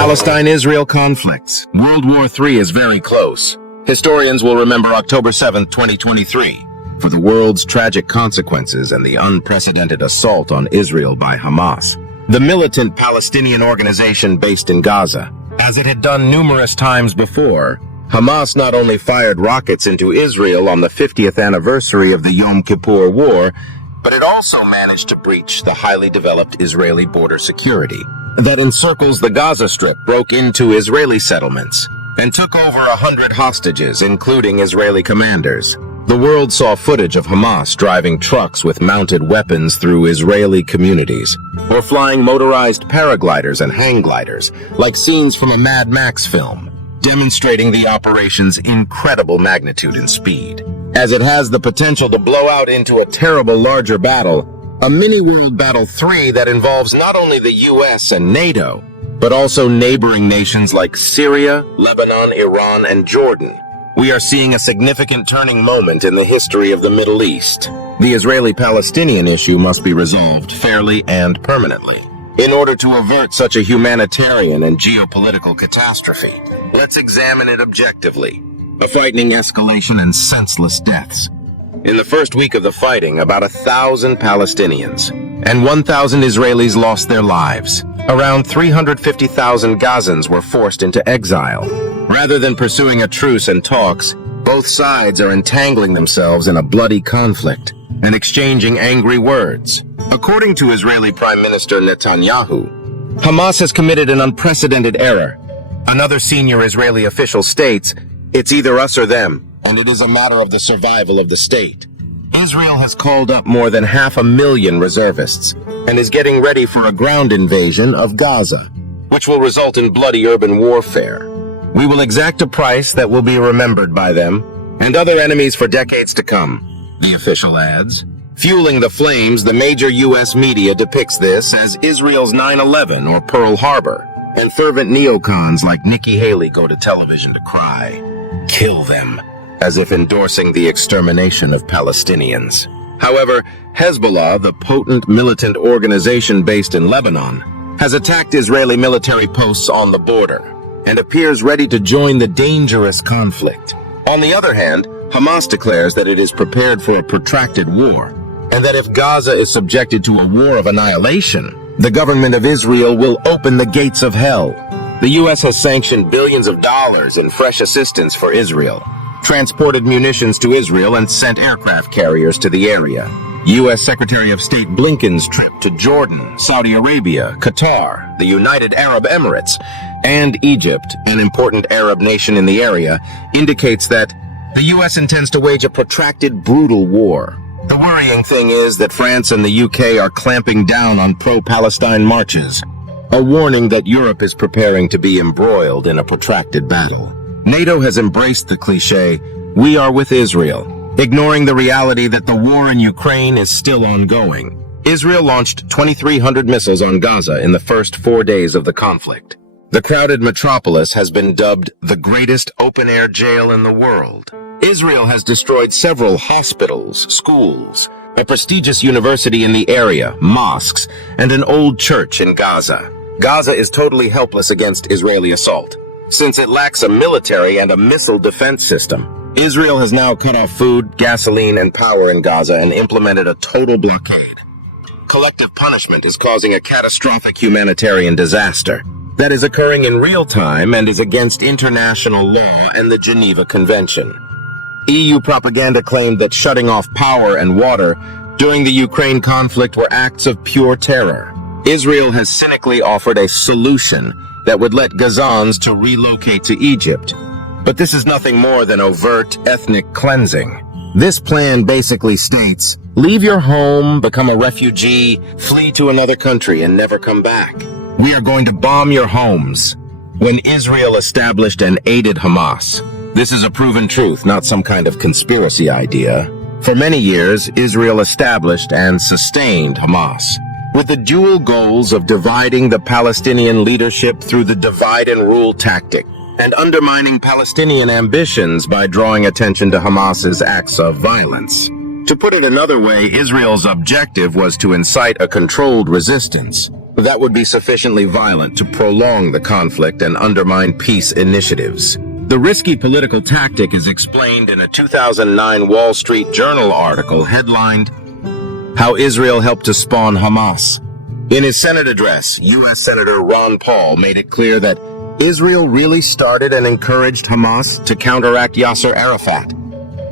Palestine-Israel conflicts. World War III is very close. Historians will remember October 7, 2023, for the world's tragic consequences and the unprecedented assault on Israel by Hamas, the militant Palestinian organization based in Gaza. As it had done numerous times before, Hamas not only fired rockets into Israel on the 50th anniversary of the Yom Kippur War, but it also managed to breach the highly developed Israeli border security that encircles the Gaza Strip, broke into Israeli settlements, and took over 100 hostages, including Israeli commanders. The world saw footage of Hamas driving trucks with mounted weapons through Israeli communities, or flying motorized paragliders and hang gliders, like scenes from a Mad Max film, demonstrating the operation's incredible magnitude and speed, as it has the potential to blow out into a terrible larger battle, a mini-world battle 3 that involves not only the US and NATO, but also neighboring nations like Syria, Lebanon, Iran, and Jordan. We are seeing a significant turning moment in the history of the Middle East. The Israeli-Palestinian issue must be resolved fairly and permanently. In order to avert such a humanitarian and geopolitical catastrophe, let's examine it objectively. A frightening escalation and senseless deaths. In the first week of the fighting, about 1,000 Palestinians and 1,000 Israelis lost their lives. Around 350,000 Gazans were forced into exile. Rather than pursuing a truce and talks, both sides are entangling themselves in a bloody conflict and exchanging angry words. According to Israeli Prime Minister Netanyahu, Hamas has committed an unprecedented error. Another senior Israeli official states, "It's either us or them, and it is a matter of the survival of the state." Israel has called up more than 500,000 reservists and is getting ready for a ground invasion of Gaza, which will result in bloody urban warfare. We will exact a price that will be remembered by them and other enemies for decades to come, the official adds. Fueling the flames, the major U.S. media depicts this as Israel's 9/11 or Pearl Harbor, and fervent neocons like Nikki Haley go to television to cry, "Kill them," as if endorsing the extermination of Palestinians. However, Hezbollah, the potent militant organization based in Lebanon, has attacked Israeli military posts on the border and appears ready to join the dangerous conflict. On the other hand, Hamas declares that it is prepared for a protracted war, and that if Gaza is subjected to a war of annihilation, the government of Israel will open the gates of hell. The U.S. has sanctioned billions of dollars in fresh assistance for Israel, transported munitions to Israel, and sent aircraft carriers to the area. U.S. Secretary of State Blinken's trip to Jordan, Saudi Arabia, Qatar, the United Arab Emirates, and Egypt, an important Arab nation in the area, indicates that the U.S. intends to wage a protracted, brutal war. The worrying thing is that France and the UK are clamping down on pro-Palestine marches, a warning that Europe is preparing to be embroiled in a protracted battle. NATO has embraced the cliché, "We are with Israel," ignoring the reality that the war in Ukraine is still ongoing. Israel launched 2,300 missiles on Gaza in the first 4 days of the conflict. The crowded metropolis has been dubbed the greatest open-air jail in the world. Israel has destroyed several hospitals, schools, a prestigious university in the area, mosques, and an old church in Gaza. Gaza is totally helpless against Israeli assault, since it lacks a military and a missile defense system. Israel has now cut off food, gasoline, and power in Gaza and implemented a total blockade. Collective punishment is causing a catastrophic humanitarian disaster that is occurring in real time and is against international law and the Geneva Convention. EU propaganda claimed that shutting off power and water during the Ukraine conflict were acts of pure terror. Israel has cynically offered a solution that would let Gazans to relocate to Egypt. But this is nothing more than overt ethnic cleansing. This plan basically states, leave your home, become a refugee, flee to another country, and never come back. We are going to bomb your homes. When Israel established and aided Hamas, this is a proven truth, not some kind of conspiracy idea. For many years, Israel established and sustained Hamas, with the dual goals of dividing the Palestinian leadership through the divide and rule tactic, and undermining Palestinian ambitions by drawing attention to Hamas's acts of violence. To put it another way, Israel's objective was to incite a controlled resistance, that would be sufficiently violent to prolong the conflict and undermine peace initiatives. The risky political tactic is explained in a 2009 Wall Street Journal article headlined, "How Israel Helped to Spawn Hamas." In his Senate address, U.S. Senator Ron Paul made it clear that Israel really started and encouraged Hamas to counteract Yasser Arafat.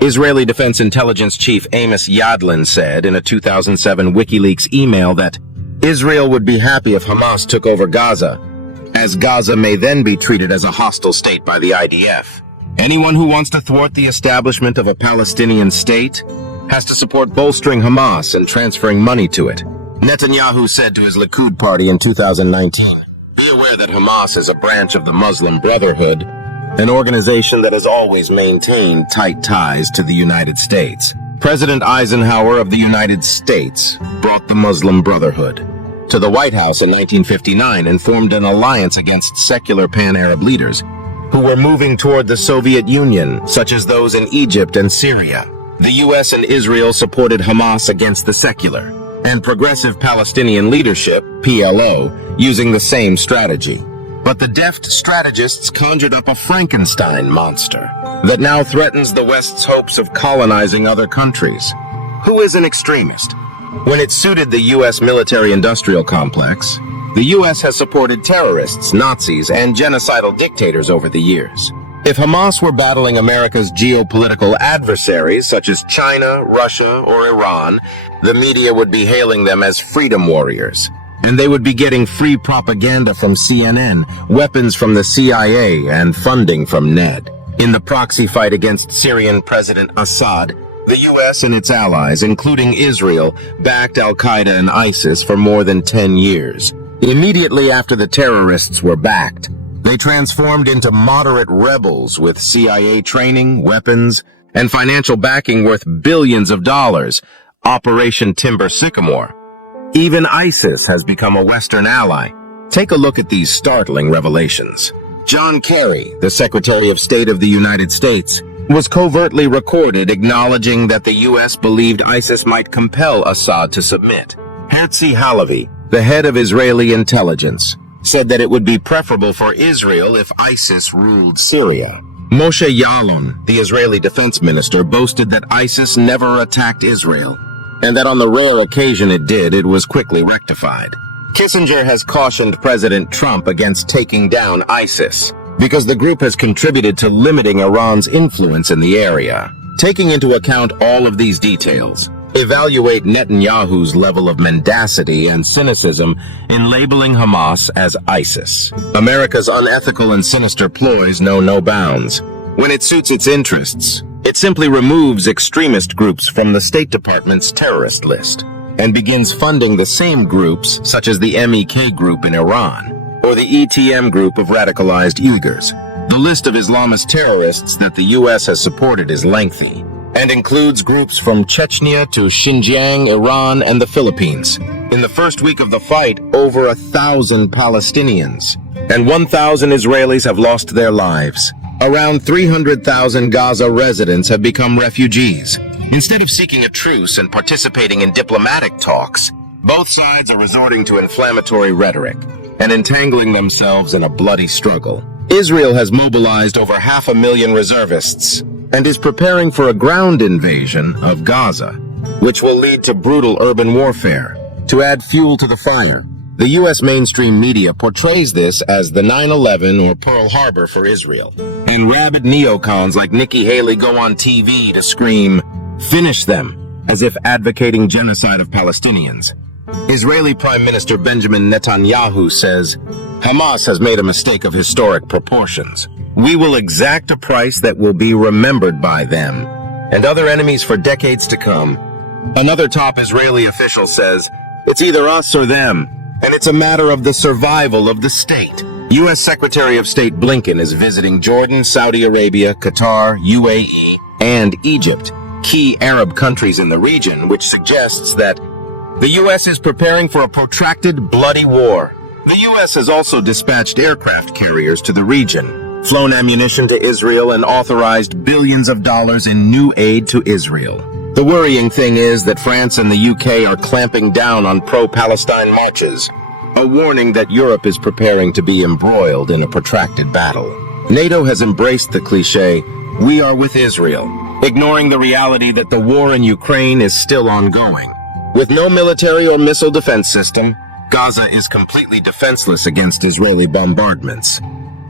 Israeli Defense Intelligence Chief Amos Yadlin said in a 2007 WikiLeaks email that Israel would be happy if Hamas took over Gaza, as Gaza may then be treated as a hostile state by the IDF. Anyone who wants to thwart the establishment of a Palestinian state has to support bolstering Hamas and transferring money to it. Netanyahu said to his Likud party in 2019, "Be aware that Hamas is a branch of the Muslim Brotherhood, an organization that has always maintained tight ties to the United States." President Eisenhower of the United States brought the Muslim Brotherhood to the White House in 1959 and formed an alliance against secular pan-Arab leaders who were moving toward the Soviet Union, such as those in Egypt and Syria. The U.S. and Israel supported Hamas against the secular and progressive Palestinian leadership, PLO, using the same strategy. But the deft strategists conjured up a Frankenstein monster that now threatens the West's hopes of colonizing other countries. Who is an extremist? When it suited the U.S. military-industrial complex, the U.S. has supported terrorists, Nazis, and genocidal dictators over the years. If Hamas were battling America's geopolitical adversaries, such as China, Russia, or Iran, the media would be hailing them as freedom warriors. And they would be getting free propaganda from CNN, weapons from the CIA, and funding from NED. In the proxy fight against Syrian President Assad, the U.S. and its allies, including Israel, backed al-Qaeda and ISIS for more than 10 years. Immediately after the terrorists were backed, they transformed into moderate rebels with CIA training, weapons, and financial backing worth billions of dollars. Operation Timber Sycamore. Even ISIS has become a Western ally. Take a look at these startling revelations. John Kerry, the Secretary of State of the United States, was covertly recorded acknowledging that the U.S. believed ISIS might compel Assad to submit. Herzi Halevi, the head of Israeli intelligence, said that it would be preferable for Israel if ISIS ruled Syria. Moshe Yaalon, the Israeli defense minister, boasted that ISIS never attacked Israel, and that on the rare occasion it did, it was quickly rectified. Kissinger has cautioned President Trump against taking down ISIS, because the group has contributed to limiting Iran's influence in the area. Taking into account all of these details, evaluate Netanyahu's level of mendacity and cynicism in labeling Hamas as ISIS. America's unethical and sinister ploys know no bounds. When it suits its interests, it simply removes extremist groups from the State Department's terrorist list and begins funding the same groups, such as the MEK group in Iran or the ETM group of radicalized Uyghurs. The list of Islamist terrorists that the U.S. has supported is lengthy and includes groups from Chechnya to Xinjiang, Iran, and the Philippines. In the first week of the fight, over 1,000 Palestinians and 1,000 Israelis have lost their lives. Around 300,000 Gaza residents have become refugees. Instead of seeking a truce and participating in diplomatic talks, both sides are resorting to inflammatory rhetoric and entangling themselves in a bloody struggle. Israel has mobilized over 500,000 reservists and is preparing for a ground invasion of Gaza, which will lead to brutal urban warfare. To add fuel to the fire, the U.S. mainstream media portrays this as the 9/11 or Pearl Harbor for Israel. And rabid neocons like Nikki Haley go on TV to scream, "Finish them," as if advocating genocide of Palestinians. Israeli Prime Minister Benjamin Netanyahu says, "Hamas has made a mistake of historic proportions. We will exact a price that will be remembered by them and other enemies for decades to come." Another top Israeli official says, "It's either us or them, and it's a matter of the survival of the state." U.S. Secretary of State Blinken is visiting Jordan, Saudi Arabia, Qatar, UAE, and Egypt, key Arab countries in the region, which suggests that the U.S. is preparing for a protracted, bloody war. The U.S. has also dispatched aircraft carriers to the region, flown ammunition to Israel, and authorized billions of dollars in new aid to Israel. The worrying thing is that France and the UK are clamping down on pro-Palestine marches, a warning that Europe is preparing to be embroiled in a protracted battle. NATO has embraced the cliché, "We are with Israel," ignoring the reality that the war in Ukraine is still ongoing. With no military or missile defense system, Gaza is completely defenseless against Israeli bombardments.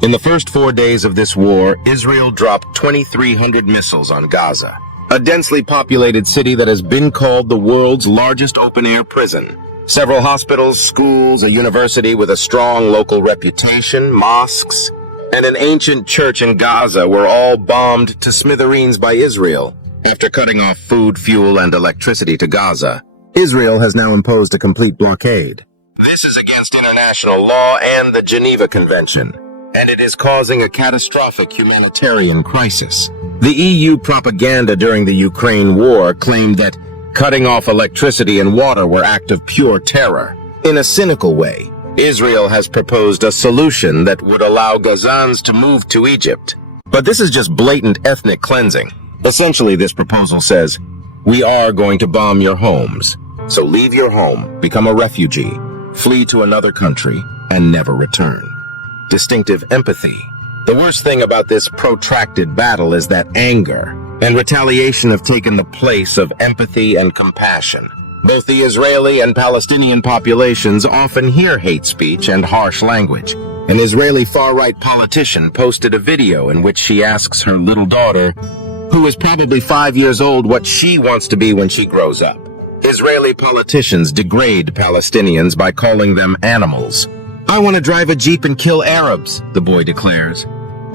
In the first 4 days of this war, Israel dropped 2,300 missiles on Gaza, a densely populated city that has been called the world's largest open-air prison. Several hospitals, schools, a university with a strong local reputation, mosques, and an ancient church in Gaza were all bombed to smithereens by Israel. After cutting off food, fuel, and electricity to Gaza, Israel has now imposed a complete blockade. This is against international law and the Geneva Convention, and it is causing a catastrophic humanitarian crisis. The EU propaganda during the Ukraine war claimed that cutting off electricity and water were acts of pure terror. In a cynical way, Israel has proposed a solution that would allow Gazans to move to Egypt. But this is just blatant ethnic cleansing. Essentially, this proposal says, "We are going to bomb your homes, so leave your home, become a refugee, flee to another country, and never return." Distinctive empathy. The worst thing about this protracted battle is that anger and retaliation have taken the place of empathy and compassion. Both the Israeli and Palestinian populations often hear hate speech and harsh language. An Israeli far-right politician posted a video in which she asks her little daughter, who is probably 5 years old, what she wants to be when she grows up. Israeli politicians degrade Palestinians by calling them animals. "I want to drive a Jeep and kill Arabs," the boy declares.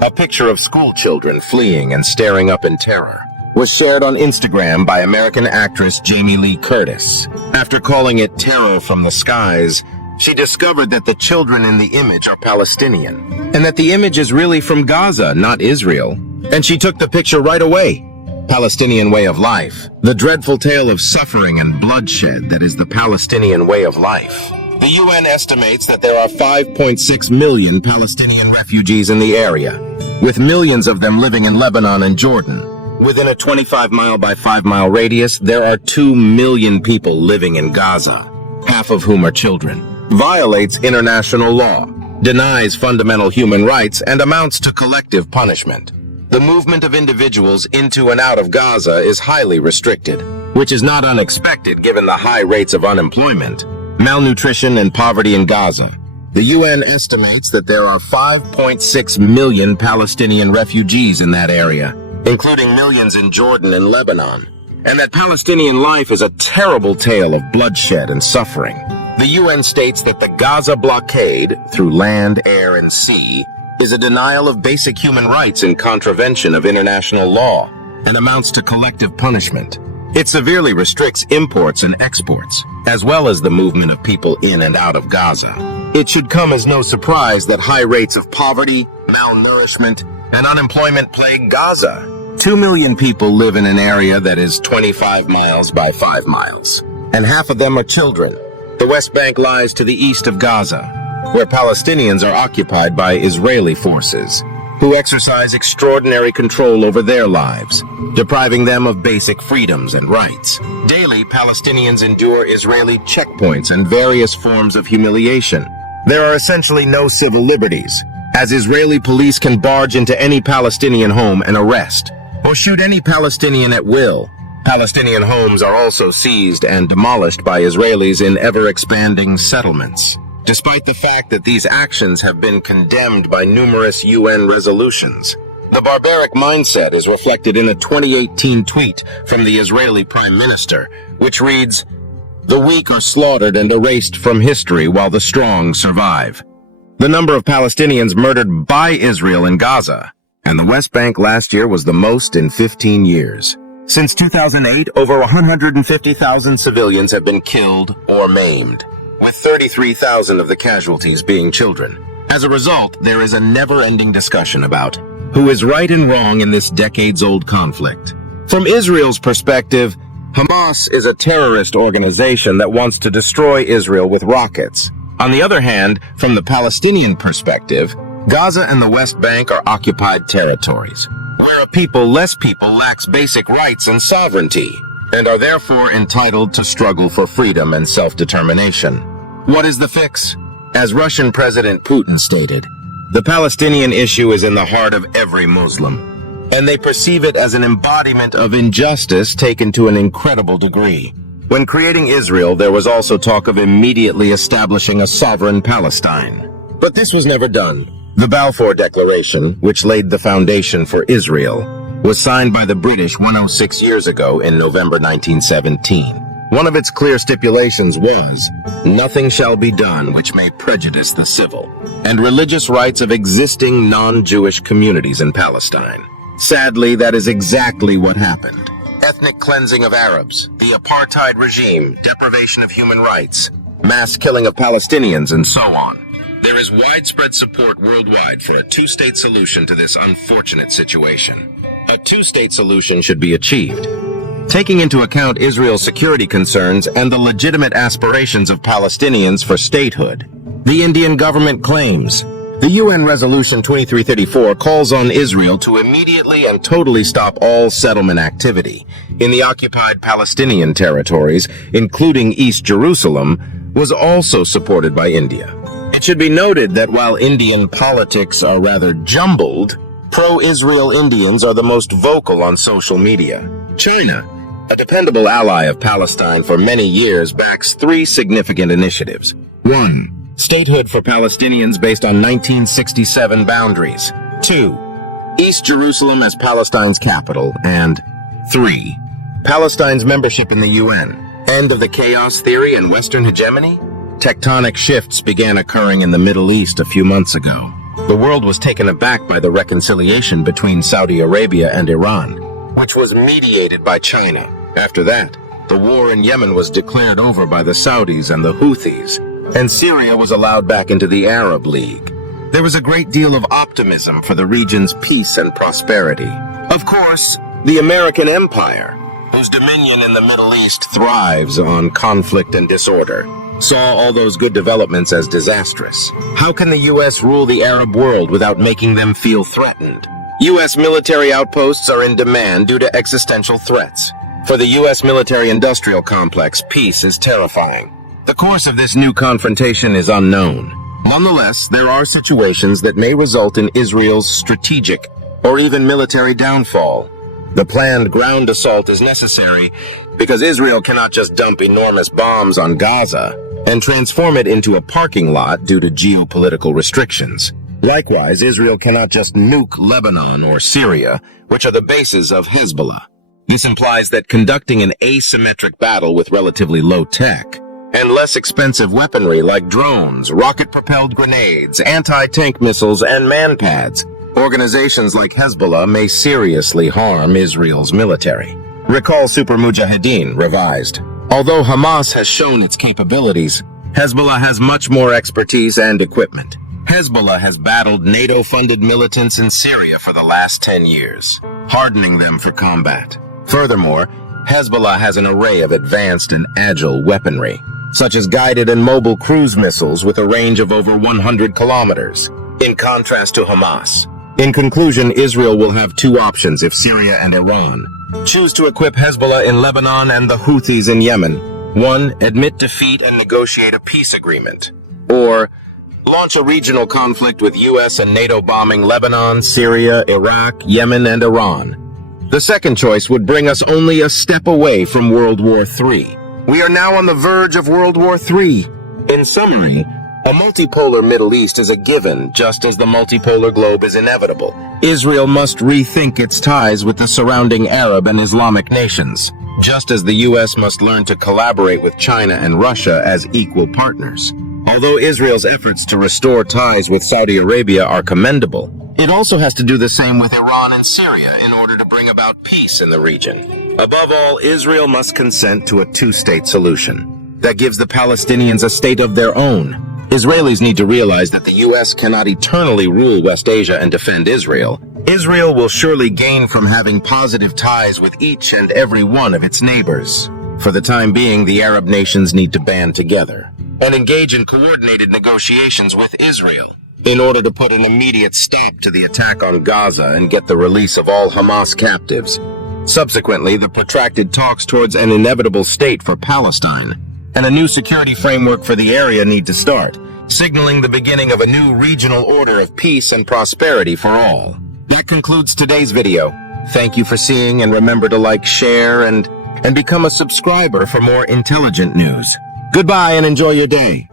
A picture of school children fleeing and staring up in terror was shared on Instagram by American actress Jamie Lee Curtis. After calling it terror from the skies, she discovered that the children in the image are Palestinian, and that the image is really from Gaza, not Israel. And she took the picture right away. Palestinian way of life. The dreadful tale of suffering and bloodshed that is the Palestinian way of life. The UN estimates that there are 5.6 million Palestinian refugees in the area, with millions of them living in Lebanon and Jordan. Within a 25-mile by 5-mile radius, there are 2 million people living in Gaza, half of whom are children. Violates international law, denies fundamental human rights, and amounts to collective punishment. The movement of individuals into and out of Gaza is highly restricted, which is not unexpected given the high rates of unemployment, malnutrition, and poverty in Gaza. The UN estimates that there are 5.6 million Palestinian refugees in that area, including millions in Jordan and Lebanon, and that Palestinian life is a terrible tale of bloodshed and suffering. The UN states that the Gaza blockade, through land, air, and sea, is a denial of basic human rights and contravention of international law, and amounts to collective punishment. It severely restricts imports and exports, as well as the movement of people in and out of Gaza. It should come as no surprise that high rates of poverty, malnourishment, and unemployment plague Gaza. 2 million people live in an area that is 25 miles by 5 miles, and half of them are children. The West Bank lies to the east of Gaza, where Palestinians are occupied by Israeli forces, who exercise extraordinary control over their lives, depriving them of basic freedoms and rights. Daily, Palestinians endure Israeli checkpoints and various forms of humiliation. There are essentially no civil liberties, as Israeli police can barge into any Palestinian home and arrest, or shoot any Palestinian at will. Palestinian homes are also seized and demolished by Israelis in ever-expanding settlements, despite the fact that these actions have been condemned by numerous UN resolutions. The barbaric mindset is reflected in a 2018 tweet from the Israeli Prime Minister, which reads, "The weak are slaughtered and erased from history while the strong survive." The number of Palestinians murdered by Israel in Gaza and the West Bank last year was the most in 15 years. Since 2008, over 150,000 civilians have been killed or maimed, with 33,000 of the casualties being children. As a result, there is a never-ending discussion about who is right and wrong in this decades-old conflict. From Israel's perspective, Hamas is a terrorist organization that wants to destroy Israel with rockets. On the other hand, from the Palestinian perspective, Gaza and the West Bank are occupied territories, where a people lacks basic rights and sovereignty, and are therefore entitled to struggle for freedom and self-determination. What is the fix? As Russian President Putin stated, the Palestinian issue is in the heart of every Muslim, and they perceive it as an embodiment of injustice taken to an incredible degree. When creating Israel, there was also talk of immediately establishing a sovereign Palestine. But this was never done. The Balfour Declaration, which laid the foundation for Israel, was signed by the British 106 years ago in November 1917. One of its clear stipulations was, "Nothing shall be done which may prejudice the civil and religious rights of existing non-Jewish communities in Palestine." Sadly, that is exactly what happened. Ethnic cleansing of Arabs, the apartheid regime, deprivation of human rights, mass killing of Palestinians, and so on. There is widespread support worldwide for a two-state solution to this unfortunate situation. A two-state solution should be achieved, taking into account Israel's security concerns and the legitimate aspirations of Palestinians for statehood. The Indian government claims the UN Resolution 2334 calls on Israel to immediately and totally stop all settlement activity in the occupied Palestinian territories, including East Jerusalem, was also supported by India. It should be noted that while Indian politics are rather jumbled, pro-Israel Indians are the most vocal on social media. China, a dependable ally of Palestine for many years, backs three significant initiatives. 1. Statehood for Palestinians based on 1967 boundaries. 2. East Jerusalem as Palestine's capital. And 3. Palestine's membership in the UN. End of the chaos theory and Western hegemony? Tectonic shifts began occurring in the Middle East a few months ago. The world was taken aback by the reconciliation between Saudi Arabia and Iran, which was mediated by China. After that, the war in Yemen was declared over by the Saudis and the Houthis, and Syria was allowed back into the Arab League. There was a great deal of optimism for the region's peace and prosperity. Of course, the American empire, whose dominion in the Middle East thrives on conflict and disorder, saw all those good developments as disastrous. How can the U.S. rule the Arab world without making them feel threatened? U.S. military outposts are in demand due to existential threats. For the U.S. military-industrial complex, peace is terrifying. The course of this new confrontation is unknown. Nonetheless, there are situations that may result in Israel's strategic or even military downfall. The planned ground assault is necessary because Israel cannot just dump enormous bombs on Gaza and transform it into a parking lot due to geopolitical restrictions. Likewise, Israel cannot just nuke Lebanon or Syria, which are the bases of Hezbollah. This implies that conducting an asymmetric battle with relatively low tech and less expensive weaponry like drones, rocket-propelled grenades, anti-tank missiles, and man-pads, organizations like Hezbollah may seriously harm Israel's military. Recall Super Mujahideen revised. Although Hamas has shown its capabilities, Hezbollah has much more expertise and equipment. Hezbollah has battled NATO-funded militants in Syria for the last 10 years, hardening them for combat. Furthermore, Hezbollah has an array of advanced and agile weaponry, such as guided and mobile cruise missiles with a range of over 100 kilometers, in contrast to Hamas. In conclusion, Israel will have two options if Syria and Iran choose to equip Hezbollah in Lebanon and the Houthis in Yemen. 1. Admit defeat and negotiate a peace agreement. Or launch a regional conflict with U.S. and NATO bombing Lebanon, Syria, Iraq, Yemen, and Iran. The second choice would bring us only a step away from World War III. We are now on the verge of World War III. In summary, a multipolar Middle East is a given, just as the multipolar globe is inevitable. Israel must rethink its ties with the surrounding Arab and Islamic nations, just as the U.S. must learn to collaborate with China and Russia as equal partners. Although Israel's efforts to restore ties with Saudi Arabia are commendable, it also has to do the same with Iran and Syria in order to bring about peace in the region. Above all, Israel must consent to a two-state solution that gives the Palestinians a state of their own. Israelis need to realize that the U.S. cannot eternally rule West Asia and defend Israel. Israel will surely gain from having positive ties with each and every one of its neighbors. For the time being, the Arab nations need to band together and engage in coordinated negotiations with Israel in order to put an immediate stop to the attack on Gaza and get the release of all Hamas captives. Subsequently, the protracted talks towards an inevitable state for Palestine and a new security framework for the area need to start. signaling the beginning of a new regional order of peace and prosperity for all. That concludes today's video. Thank you for seeing, and remember to like, share, and become a subscriber for more intelligent news. Goodbye and enjoy your day.